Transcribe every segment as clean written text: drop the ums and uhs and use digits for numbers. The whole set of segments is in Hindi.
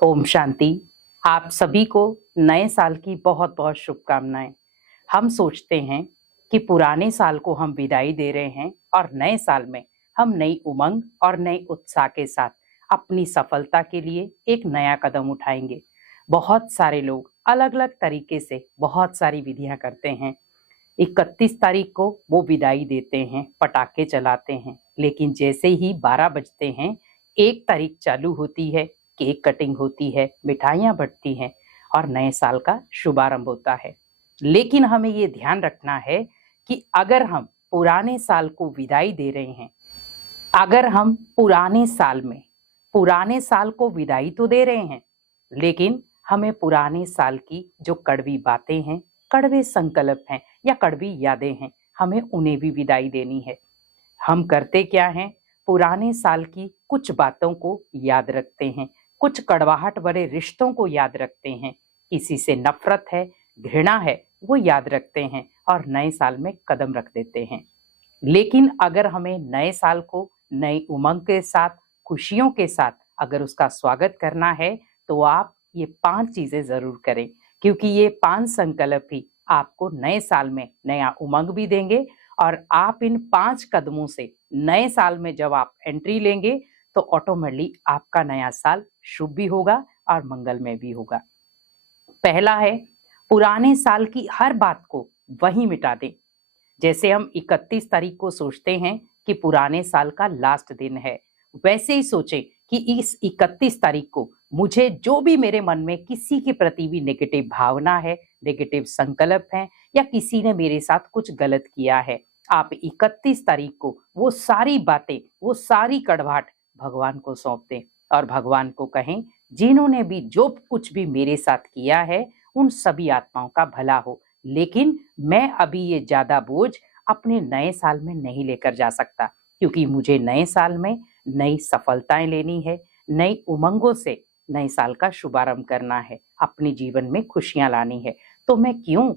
ओम शांति। आप सभी को नए साल की बहुत बहुत शुभकामनाएं। हम सोचते हैं कि पुराने साल को हम विदाई दे रहे हैं और नए साल में हम नई उमंग और नए उत्साह के साथ अपनी सफलता के लिए एक नया कदम उठाएंगे। बहुत सारे लोग अलग अलग तरीके से बहुत सारी विधियां करते हैं। 31 तारीख को वो विदाई देते हैं, पटाखे चलाते हैं, लेकिन जैसे ही 12 बजते हैं, 1 तारीख चालू होती है, केक कटिंग होती है, मिठाइयां बंटती हैं और नए साल का शुभारंभ होता है। लेकिन हमें ये ध्यान रखना है कि अगर हम पुराने साल को विदाई दे रहे हैं, अगर हम पुराने साल को विदाई तो दे रहे हैं, लेकिन हमें पुराने साल की जो कड़वी बातें हैं, कड़वे संकल्प हैं या कड़वी यादें हैं, हमें उन्हें भी विदाई देनी है। हम करते क्या हैं? पुराने साल की कुछ बातों को याद रखते हैं, कुछ कड़वाहट भरे रिश्तों को याद रखते हैं, किसी से नफरत है, घृणा है, वो याद रखते हैं और नए साल में कदम रख देते हैं। लेकिन अगर हमें नए साल को नई उमंग के साथ, खुशियों के साथ अगर उसका स्वागत करना है, तो आप ये 5 चीजें जरूर करें, क्योंकि ये 5 संकल्प ही आपको नए साल में नया उमंग भी देंगे और आप इन 5 कदमों से नए साल में जब आप एंट्री लेंगे तो ऑटोमेटिकली आपका नया साल शुभ भी होगा और मंगलमय भी होगा। पहला है, पुराने साल की हर बात को वहीं मिटा दें। जैसे हम 31 तारीख को सोचते हैं कि पुराने साल का लास्ट दिन है, वैसे ही सोचें कि इस 31 तारीख को मुझे जो भी मेरे मन में किसी के प्रति भी नेगेटिव भावना है, नेगेटिव संकल्प है या किसी ने मेरे साथ कुछ गलत किया है, आप 31 तारीख को वो सारी बातें, वो सारी कड़वाहट भगवान को सौंप दें और भगवान को कहें, जिन्होंने भी जो कुछ भी मेरे साथ किया है उन सभी आत्माओं का भला हो, लेकिन मैं अभी ये ज्यादा बोझ अपने नए साल में नहीं लेकर जा सकता, क्योंकि मुझे नए साल में नई सफलताएं लेनी है, नई उमंगों से नए साल का शुभारंभ करना है, अपने जीवन में खुशियां लानी है। तो मैं क्यों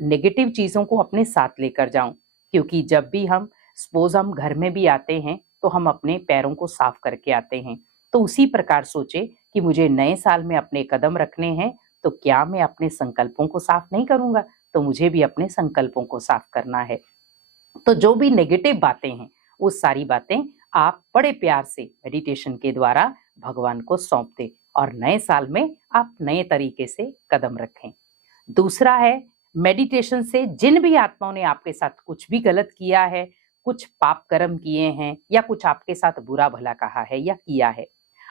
नेगेटिव चीजों को अपने साथ लेकर जाऊं? क्योंकि जब भी हम सपोज हम घर में भी आते हैं तो हम अपने पैरों को साफ करके आते हैं। तो उसी प्रकार सोचे कि मुझे नए साल में अपने कदम रखने हैं, तो क्या मैं अपने संकल्पों को साफ नहीं करूंगा? तो मुझे भी अपने संकल्पों को साफ करना है। तो जो भी नेगेटिव बातें हैं, वो सारी बातें आप बड़े प्यार से मेडिटेशन के द्वारा भगवान को सौंप दें और नए साल में आप नए तरीके से कदम रखें। दूसरा है, मेडिटेशन से जिन भी आत्माओं ने आपके साथ कुछ भी गलत किया है, कुछ पाप कर्म किए हैं या कुछ आपके साथ बुरा भला कहा है या किया है,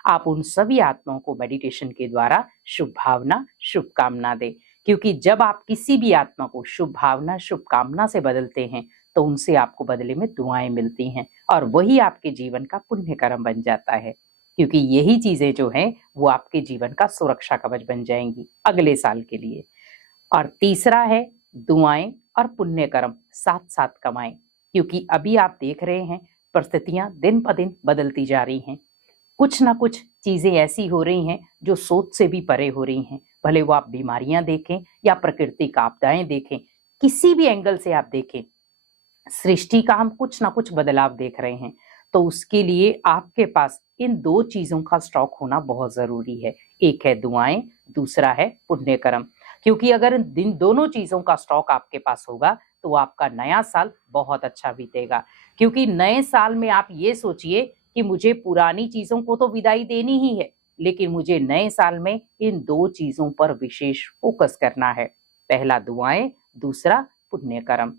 आप उन सभी आत्माओं को मेडिटेशन के द्वारा शुभ भावना, शुभकामना दें। क्योंकि जब आप किसी भी आत्मा को शुभ भावना, शुभकामना से बदलते हैं, तो उनसे आपको बदले में दुआएं मिलती हैं और वही आपके जीवन का पुण्य कर्म बन जाता है। क्योंकि यही चीजें जो हैं वो आपके जीवन का सुरक्षा कवच बन जाएंगी अगले साल के लिए। और तीसरा है, दुआएं और पुण्य कर्म साथ साथ कमाएं। क्योंकि अभी आप देख रहे हैं परिस्थितियां दिन ब दिन बदलती जा रही हैं, कुछ ना कुछ चीजें ऐसी हो रही हैं जो सोच से भी परे हो रही हैं। भले वो आप बीमारियां देखें या प्राकृतिक आपदाएं देखें, किसी भी एंगल से आप देखें, सृष्टि का हम कुछ ना कुछ बदलाव देख रहे हैं। तो उसके लिए आपके पास इन 2 चीजों का स्टॉक होना बहुत जरूरी है। एक है दुआएं, दूसरा है पुण्य कर्म। क्योंकि अगर इन दोनों चीजों का स्टॉक आपके पास होगा तो आपका नया साल बहुत अच्छा बीतेगा। क्योंकि नए साल में आप ये सोचिए कि मुझे पुरानी चीजों को तो विदाई देनी ही है, लेकिन मुझे नए साल में इन 2 चीजों पर विशेष फोकस करना है। पहला दुआएं, दूसरा पुण्य कर्म।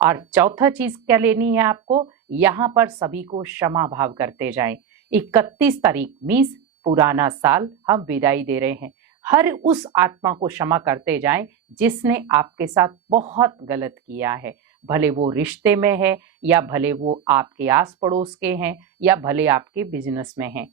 और चौथा चीज क्या लेनी है आपको? यहाँ पर सभी को क्षमा भाव करते जाएं। 31 तारीख मीन्स पुराना साल हम विदाई दे रहे हैं। हर उस आत्मा को क्षमा करते जाएं जिसने आपके साथ बहुत गलत किया है, भले वो रिश्ते में है या भले वो आपके आस पड़ोस के हैं या भले आपके बिजनेस में हैं,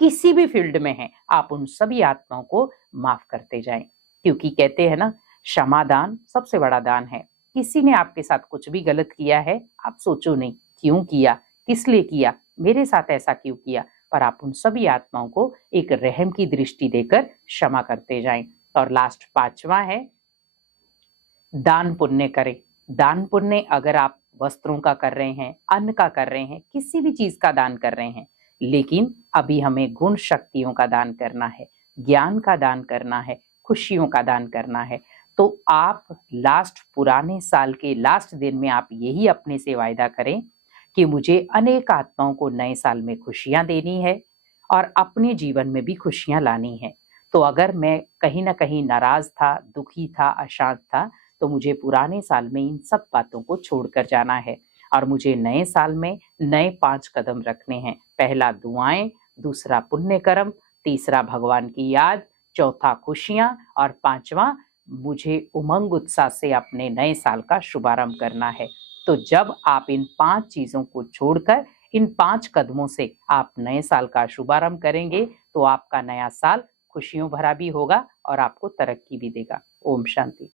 किसी भी फील्ड में हैं, आप उन सभी आत्माओं को माफ करते जाएं। क्योंकि कहते हैं ना, क्षमादान सबसे बड़ा दान है। किसी ने आपके साथ कुछ भी गलत किया है, आप सोचो नहीं क्यों किया, किस लिए किया, मेरे साथ ऐसा क्यों किया, पर आप उन सभी आत्माओं को एक रहम की दृष्टि देकर क्षमा करते जाएं। और लास्ट 5वां है, दान पुण्य करें। दान पुण्य अगर आप वस्त्रों का कर रहे हैं, अन्न का कर रहे हैं, किसी भी चीज का दान कर रहे हैं, लेकिन अभी हमें गुण शक्तियों का दान करना है, ज्ञान का दान करना है, खुशियों का दान करना है। तो आप पुराने साल के लास्ट दिन में आप यही अपने से वायदा करें कि मुझे अनेक आत्माओं को नए साल में खुशियां देनी है और अपने जीवन में भी खुशियां लानी है। तो अगर मैं कहीं ना कहीं नाराज था, दुखी था, अशांत था, तो मुझे पुराने साल में इन सब बातों को छोड़कर जाना है और मुझे नए साल में नए 5 कदम रखने हैं। पहला दुआएं, दूसरा पुण्य कर्म, तीसरा भगवान की याद, चौथा खुशियां और पांचवा मुझे उमंग उत्साह से अपने नए साल का शुभारंभ करना है। तो जब आप इन 5 चीजों को छोड़कर इन 5 कदमों से आप नए साल का शुभारंभ करेंगे तो आपका नया साल खुशियों भरा भी होगा और आपको तरक्की भी देगा। ओम शांति।